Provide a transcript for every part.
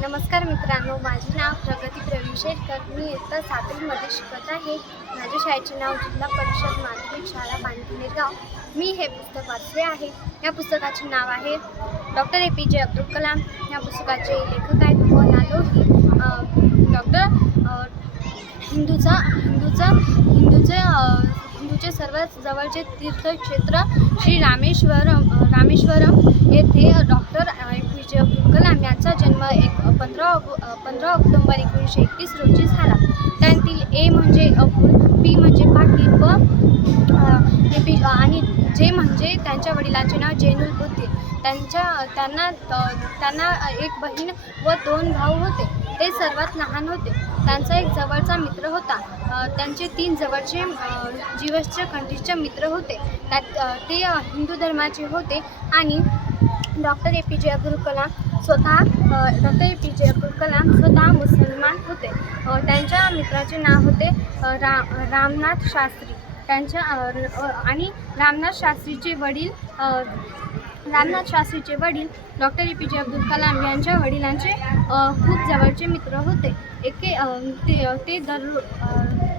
नमस्कार मित्रांनो माझे नाव प्रगती प्रवीण शेटकर मी इयत्ता सातवीमध्ये शिकत आहे. माझ्या शाळेचे नाव जिल्हा परिषद माध्यमिक शाळा पानकिनेर गाव मी हे पुस्तक वाचले आहे. या पुस्तकाचे नाव आहे डॉक्टर ए पी जे अब्दुल कलाम. या पुस्तकाचे लेखक आहेत व नालोही डॉक्टर हिंदूचा हिंदूचा हिंदूचे हिंदूचे सर्वात जवळचे तीर्थक्षेत्र श्री रामेश्वरम रामेश्वरम येथे डॉक्टर ए पी जे अब्दुल कलाम यांचा जन्म एक पंधरा पंधरा ऑक्टोंबर एकोणीसशे एकतीस रोजी झाला. त्यातील ए म्हणजे अबुल पी म्हणजे पाटील व अ, पी आणि जे म्हणजे त्यांच्या वडिलांचे नाव जैनुल बुद्दीन त्यांच्या त्यांना त्यांना एक बहीण व दोन भाऊ होते. ते सर्वात लहान होते. त्यांचा एक जवळचा मित्र होता. त्यांचे तीन जवळचे अ, जीवसचे मित्र होते. त्यात ते हिंदू धर्माचे होते आणि डॉक्टर ए पी जे अब्दुल कलाम स्वतः डॉक्टर ए पी जे अब्दुल कलाम स्वतः मुसलमान होते. त्यांच्या मित्राचे नाव होते रा रामनाथ शास्त्री. त्यांच्या आणि रामनाथ शास्त्रीचे वडील रामनाथ शास्त्रीचे वडील डॉक्टर ए पी जे अब्दुल कलाम यांच्या वडिलांचे खूप जवळचे मित्र होते. एके ते ते दररोज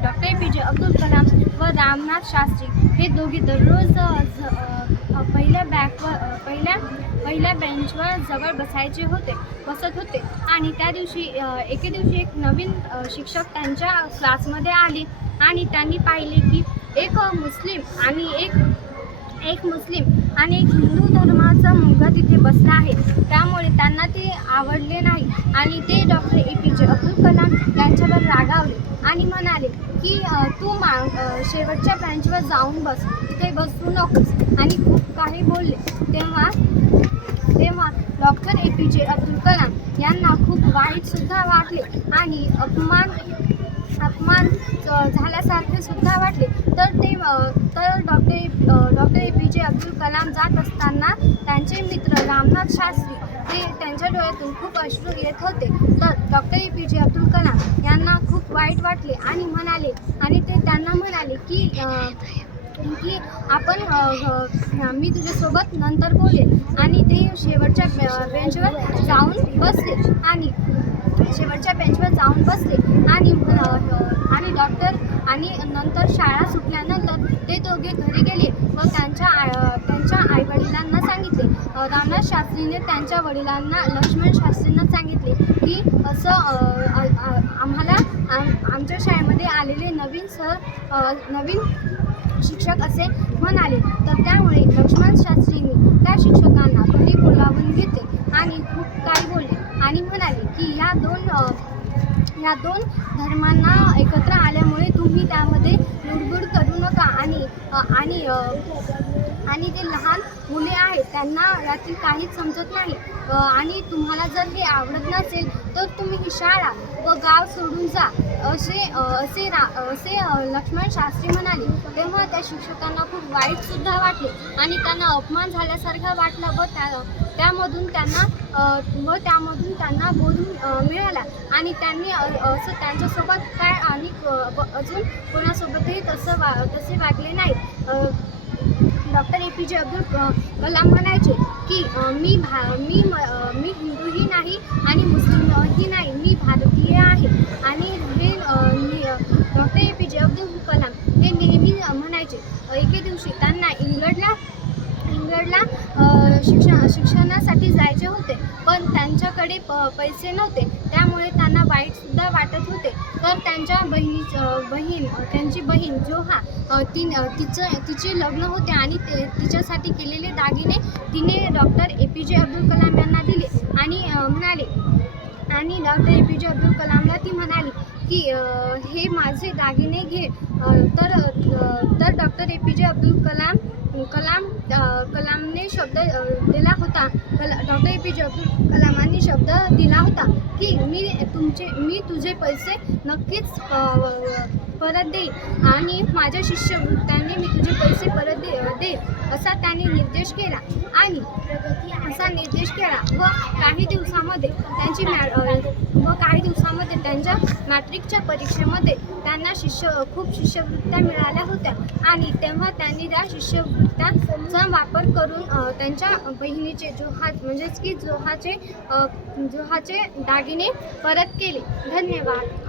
डॉक्टर ए पी जे अब्दुल कलाम व रामनाथ शास्त्री हे दोघे दररोज पहिल्या पहिल्या बेंचवर जवळ बसायचे होते बसत होते. आणि त्या दिवशी एके दिवशी एक नवीन शिक्षक त्यांच्या क्लासमध्ये आले आणि त्यांनी पाहिले की एक मुस्लिम आणि एक एक मुस्लिम आणि एक हिंदू धर्माचा मुलगा तिथे बसला आहे. त्यामुळे त्यांना ते आवडले नाही. आणि ते डॉक्टर ए पी जे अब्दुल कलाम यांच्यावर रागावले आणि म्हणाले की तू मा शेवटच्या ब्रँचवर जाऊन बस. तिथे बसू नकोस. आणि खूप काही बोलले. तेव्हा तेव्हा डॉक्टर ए पी जे अब्दुल कलाम यांना खूप वाईटसुद्धा वाटले आणि अपमान अपमान झाल्यासारखे सुद्धा वाटले. तर ते तर डॉक्टर डॉक्टर ए पी जे अब्दुल कलाम जात असताना त्यांचे मित्र रामनाथ शास्त्री ते त्यांच्या डोळ्यातून खूप अश्रू येत होते. तर डॉक्टर ए पी जे अब्दुल कलाम यांना खूप वाईट वाटले आणि म्हणाले आणि ते त्यांना म्हणाले की की आपण मी तुझ्यासोबत नंतर बोलेन आणि ते शेवटच्या बेंचवर जाऊन बसले आणि शेवटच्या बेंचवर जाऊन बसले आणि आणि डॉक्टर आणि नंतर शाळा सुटल्यानंतर ते दोघे घरी गेले व त्यांच्या त्यांच्या आईवडिलांना सांगितले. रामनाथ शास्त्रीने त्यांच्या वडिलांना लक्ष्मण शास्त्रींना सांगितले की असं आम्हाला आम- आमच्या शाळेमध्ये आलेले नवीन सर नवीन शिक्षक असे म्हणाले. तर त्यामुळे लक्ष्मण शास्त्रींनी त्या शिक्षकांना घरी बोलावून घेतले आणि खूप काही बोलले. आणि म्हणाले की या दोन या दोन धर्मांना एकत्र आल्यामुळे तुम्ही त्यामध्ये लुडबुड करू नका आणि आणि आणि जे लहान मुले आहेत त्यांना यातील काहीच समजत नाही. आणि तुम्हाला जर हे आवडत नसेल तर तुम्ही ही शाळा व गाव सोडून जा. असे असे रा असे लक्ष्मण शास्त्री म्हणाले. तेव्हा त्या शिक्षकांना खूप वाईटसुद्धा वाटले आणि त्यांना अपमान झाल्यासारखं वाटलं व त्या त्यामधून त्यांना व त्यामधून त्यांना बोध मिळाला. आणि त्यांनी असं त्यांच्यासोबत काय आणि अजून कोणासोबतही तसं वा तसे वागले नाही पी जे अब्दुल कलाम म्हणायचे की मी भा मी म- मी हिंदूही नाही आणि मुस्लिमही नाही मी भारतीय आहे. आणि हे ते डॉक्टर ए पी जे अब्दुल कलाम हे नेहमी म्हणायचे अ, एके दिवशी त्यांना इंग्लंडला इंग्लंडला अ, शिक्षण शिक्षणासाठी जायचे होते पण त्यांच्याकडे प पैसे नव्हते. त्यामुळे त्यांना वाईटसुद्धा वाटत होते. तर त्यांच्या बहिणीचं बहीण त्यांची बहीण जोहा हा ती तिचं तिचे लग्न होते आणि ते तिच्यासाठी केलेले दागिने तिने डॉक्टर ए पी जे अब्दुल कलाम यांना दिले आणि म्हणाले आणि डॉक्टर ए पी जे अब्दुल कलामला ती म्हणाली की हे माझे दागिने घे. तर तर डॉक्टर ए पी जे अब्दुल कलाम कलाम कलामने शब्द होता. कला डॉक्टर ए पी जे अब्दुल कलामांनी शब्द दिला होता की मी तुमचे मी तुझे पैसे नक्कीच परत देईन आणि माझ्या शिष्यवृत्त्यांनी मी तुझे पैसे परत दे देईन असा त्यांनी निर्देश केला. आणि असा निर्देश केला व काही दिवसामध्ये त्यांची मॅ अ, व काही दिवसामध्ये त्या त्यांच्या मॅट्रिकच्या परीक्षेमध्ये त्यांना शिष्य खूप शिष्यवृत्त्या मिळाल्या होत्या. आणि तेव्हा त्यांनी त्या शिष्यवृत्त्यांचा वापर करून त्यांच्या बहिणीचे जोहा म्हणजेच की जोहाचे जोहाचे दागिने परत केले. धन्यवाद.